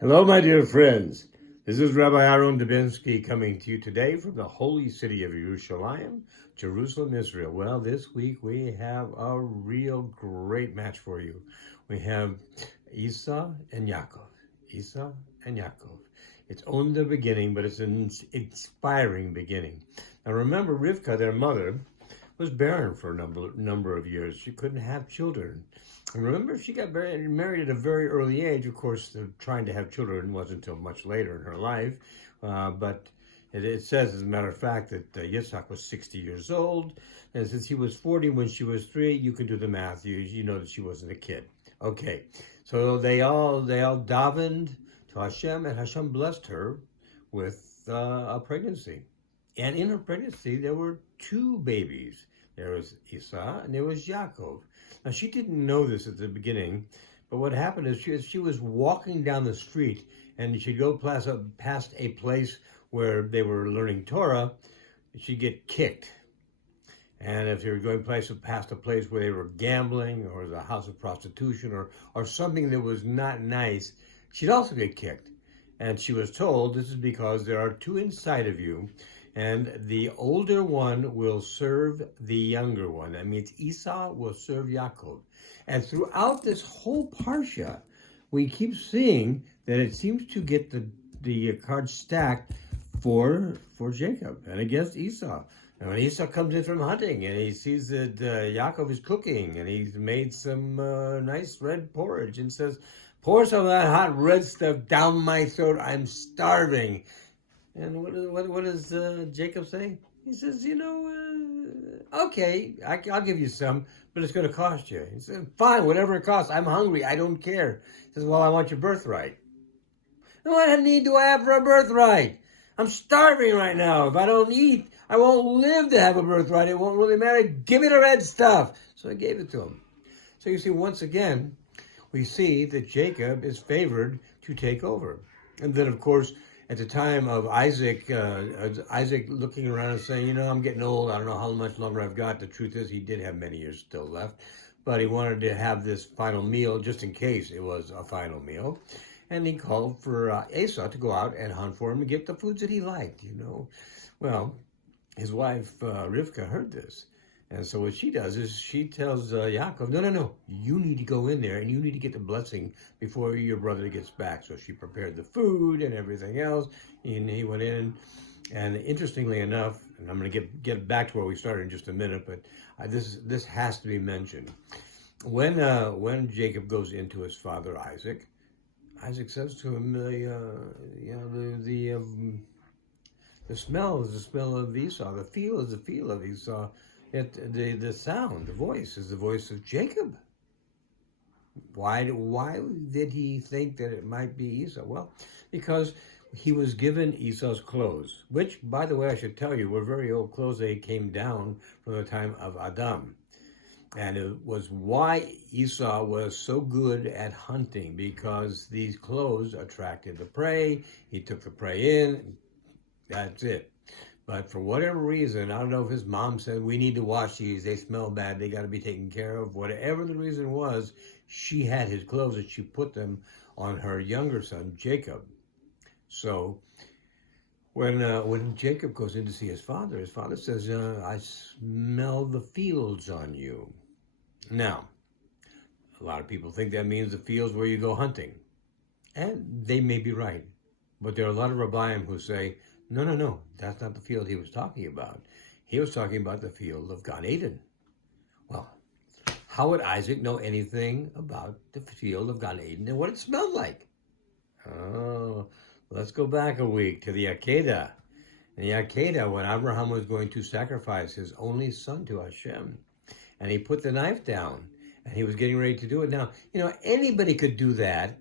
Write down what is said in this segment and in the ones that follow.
Hello, my dear friends. This is Rabbi Aharon Dobinsky coming to you today from the holy city of Yerushalayim, Jerusalem, Israel. Well, this week we have a real great match for you. We have Esau and Yaacov. Esau and Yaacov. It's only the beginning, but it's an inspiring beginning. Now remember, Rivka, their mother, was barren for a number of years. She couldn't have children. And remember, she got married at a very early age. Of course, trying to have children wasn't until much later in her life. But it says, as a matter of fact, that Yitzhak was 60 years old. And since he was 40 when she was 3, you can do the math. You know that she wasn't a kid. Okay, so they all davened to Hashem, and Hashem blessed her with a pregnancy. And in her pregnancy, there were 2 babies. There was Esau and there was Yaakov. Now, she didn't know this at the beginning, but what happened is she was walking down the street, and she'd go past a place where they were learning Torah, she'd get kicked. And if they were going past a place where they were gambling, or the house of prostitution, or something that was not nice, she'd also get kicked. And she was told, this is because there are 2 inside of you, and the older one will serve the younger one. That means Esau will serve Yaakov. And throughout this whole parsha, we keep seeing that it seems to get the cards stacked for Jacob and against Esau. And when Esau comes in from hunting and he sees that Yaakov is cooking and he's made some nice red porridge and says, "Pour some of that hot red stuff down my throat. I'm starving." And what does Jacob say? He says, okay, I'll give you some, but it's going to cost you. He says, fine, whatever it costs. I'm hungry. I don't care. He says, well, I want your birthright. And what need do I have for a birthright? I'm starving right now. If I don't eat, I won't live to have a birthright. It won't really matter. Give me the red stuff. So I gave it to him. So you see, once again, we see that Jacob is favored to take over. And then, of course, at the time of Isaac looking around and saying, I'm getting old. I don't know how much longer I've got. The truth is he did have many years still left. But he wanted to have this final meal just in case it was a final meal. And he called for Esau to go out and hunt for him and get the foods that he liked, Well, his wife, Rivka, heard this. And so what she does is she tells Yaakov, no, you need to go in there and you need to get the blessing before your brother gets back. So she prepared the food and everything else, and he went in. And interestingly enough, and I'm going to get back to where we started in just a minute, but this has to be mentioned. When Jacob goes into his father Isaac says to him, the smell is the smell of Esau, the feel is the feel of Esau. The sound, the voice is the voice of Jacob. Why did he think that it might be Esau? Well, because he was given Esau's clothes, which, by the way, I should tell you, were very old clothes. They came down from the time of Adam. And it was why Esau was so good at hunting, because these clothes attracted the prey. He took the prey in. That's it. But for whatever reason, I don't know if his mom said, we need to wash these, they smell bad, they got to be taken care of. Whatever the reason was, she had his clothes and she put them on her younger son, Jacob. So when Jacob goes in to see his father says, I smell the fields on you. Now, a lot of people think that means the fields where you go hunting. And they may be right. But there are a lot of rabbiim who say, no, that's not the field he was talking about. He was talking about the field of Gan Eden. Well, how would Isaac know anything about the field of Gan Eden and what it smelled like? Oh, let's go back a week to the Akedah. In the Akedah, when Abraham was going to sacrifice his only son to Hashem, and he put the knife down, and he was getting ready to do it. Now, anybody could do that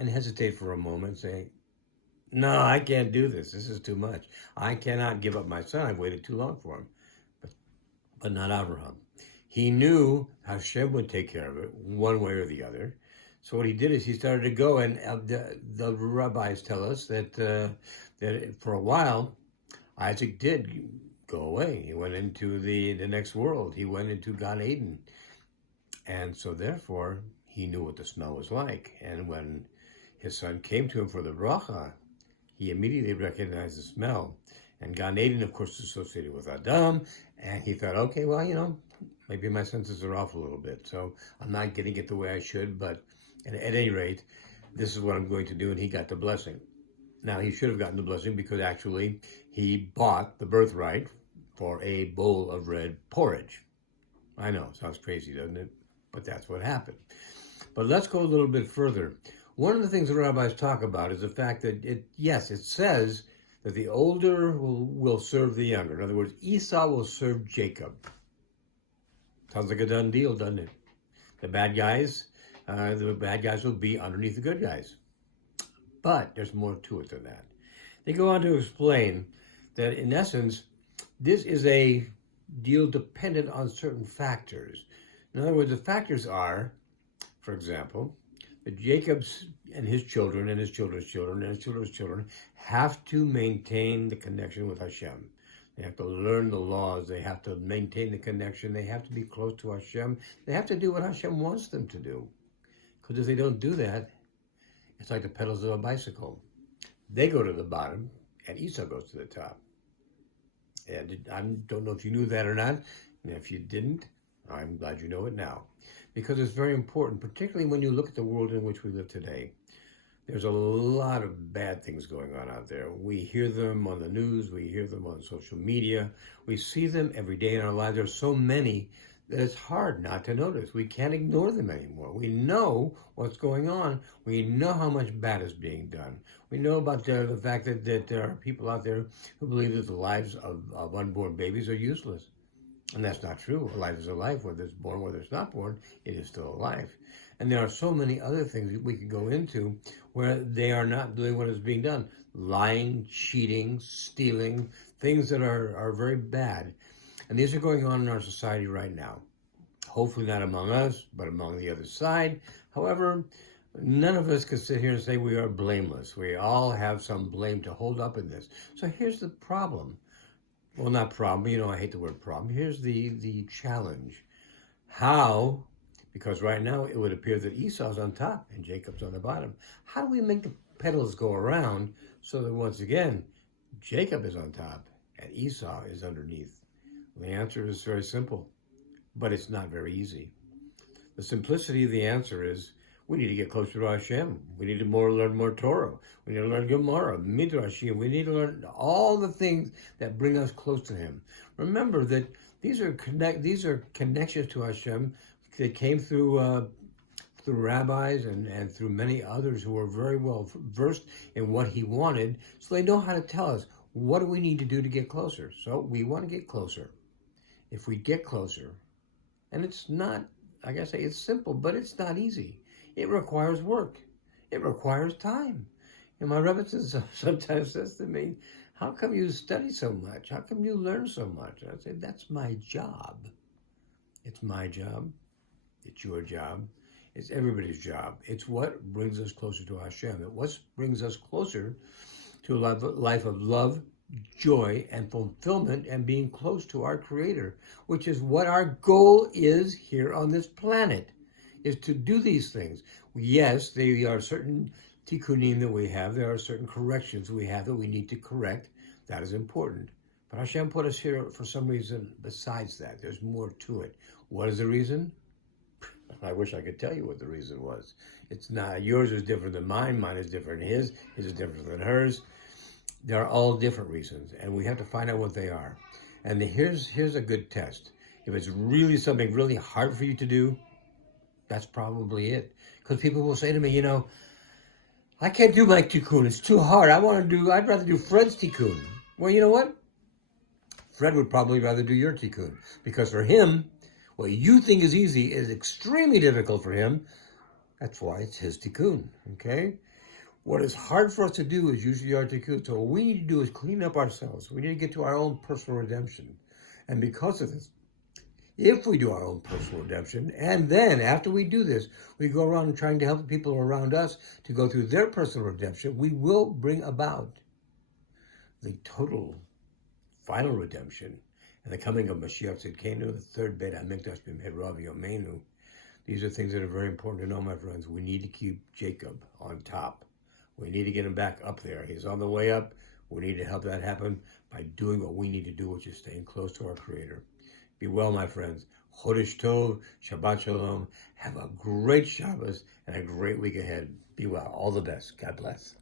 and hesitate for a moment and say, no, I can't do this. This is too much. I cannot give up my son. I've waited too long for him. But not Abraham. He knew Hashem would take care of it one way or the other. So what he did is he started to go, and the rabbis tell us that for a while, Isaac did go away. He went into the next world. He went into Gan Eden. And so therefore, he knew what the smell was like. And when his son came to him for the bracha, he immediately recognized the smell. And Gan Eden, of course, is associated with Adam, and he thought, okay, well, maybe my senses are off a little bit, so I'm not getting it the way I should, but at any rate, this is what I'm going to do, and he got the blessing. Now, he should have gotten the blessing because actually he bought the birthright for a bowl of red porridge. I know, sounds crazy, doesn't it? But that's what happened. But let's go a little bit further. One of the things the rabbis talk about is the fact that, it says that the older will serve the younger. In other words, Esau will serve Jacob. Sounds like a done deal, doesn't it? The bad guys will be underneath the good guys. But there's more to it than that. They go on to explain that, in essence, this is a deal dependent on certain factors. In other words, the factors are, for example, that Jacob's and his children and his children's children and his children's children have to maintain the connection with Hashem. They have to learn the laws. They have to maintain the connection. They have to be close to Hashem. They have to do what Hashem wants them to do. Because if they don't do that, it's like the pedals of a bicycle. They go to the bottom, and Esau goes to the top. And I don't know if you knew that or not. And if you didn't, I'm glad you know it now. Because it's very important, particularly when you look at the world in which we live today. There's a lot of bad things going on out there. We hear them on the news. We hear them on social media. We see them every day in our lives. There's so many that it's hard not to notice. We can't ignore them anymore. We know what's going on. We know how much bad is being done. We know about the fact that there are people out there who believe that the lives of unborn babies are useless. And that's not true. A life is a life. Whether it's born, whether it's not born, it is still a life. And there are so many other things that we could go into where they are not doing what is being done. Lying, cheating, stealing, things that are very bad. And these are going on in our society right now. Hopefully not among us, but among the other side. However, none of us can sit here and say we are blameless. We all have some blame to hold up in this. So here's the problem. Well, not problem. I hate the word problem. Here's the challenge. How, because right now it would appear that Esau's on top and Jacob's on the bottom. How do we make the pedals go around so that once again, Jacob is on top and Esau is underneath? The answer is very simple, but it's not very easy. The simplicity of the answer is we need to get closer to Hashem. We need to learn more Torah. We need to learn Gemara, Midrashim. We need to learn all the things that bring us close to Him. Remember that these are connections to Hashem that came through rabbis and through many others who were very well versed in what He wanted, so they know how to tell us what do we need to do to get closer. So we want to get closer. If we get closer, and it's not, like I say, it's simple, but it's not easy. It requires work. It requires time. And my Rebbe sometimes says to me, how come you study so much? How come you learn so much? And I say, that's my job. It's my job. It's your job. It's everybody's job. It's what brings us closer to Hashem. It's what brings us closer to a life of love, joy, and fulfillment, and being close to our Creator, which is what our goal is here on this planet, is to do these things. Yes, there are certain tikkunim that we have. There are certain corrections we have that we need to correct. That is important. But Hashem put us here for some reason besides that. There's more to it. What is the reason? I wish I could tell you what the reason was. It's not. Yours is different than mine. Mine is different than his. His is different than hers. They're all different reasons, and we have to find out what they are. And here's a good test. If it's really something really hard for you to do, that's probably it. Because people will say to me, I can't do my tikkun. It's too hard. I'd rather do Fred's tikkun. Well, you know what? Fred would probably rather do your tikkun. Because for him, what you think is easy is extremely difficult for him. That's why it's his tikkun, okay? What is hard for us to do is usually our tikkun. So what we need to do is clean up ourselves. We need to get to our own personal redemption. And because of this, if we do our own personal redemption, and then after we do this, we go around trying to help the people around us to go through their personal redemption, we will bring about the total, final redemption and the coming of Mashiach Tzidkenu, the third Beit HaMikdash B'mehera V'yameinu. These are things that are very important to know, my friends. We need to keep Jacob on top. We need to get him back up there. He's on the way up. We need to help that happen by doing what we need to do, which is staying close to our Creator. Be well, my friends. Chodesh Tov, Shabbat Shalom. Have a great Shabbos and a great week ahead. Be well. All the best. God bless.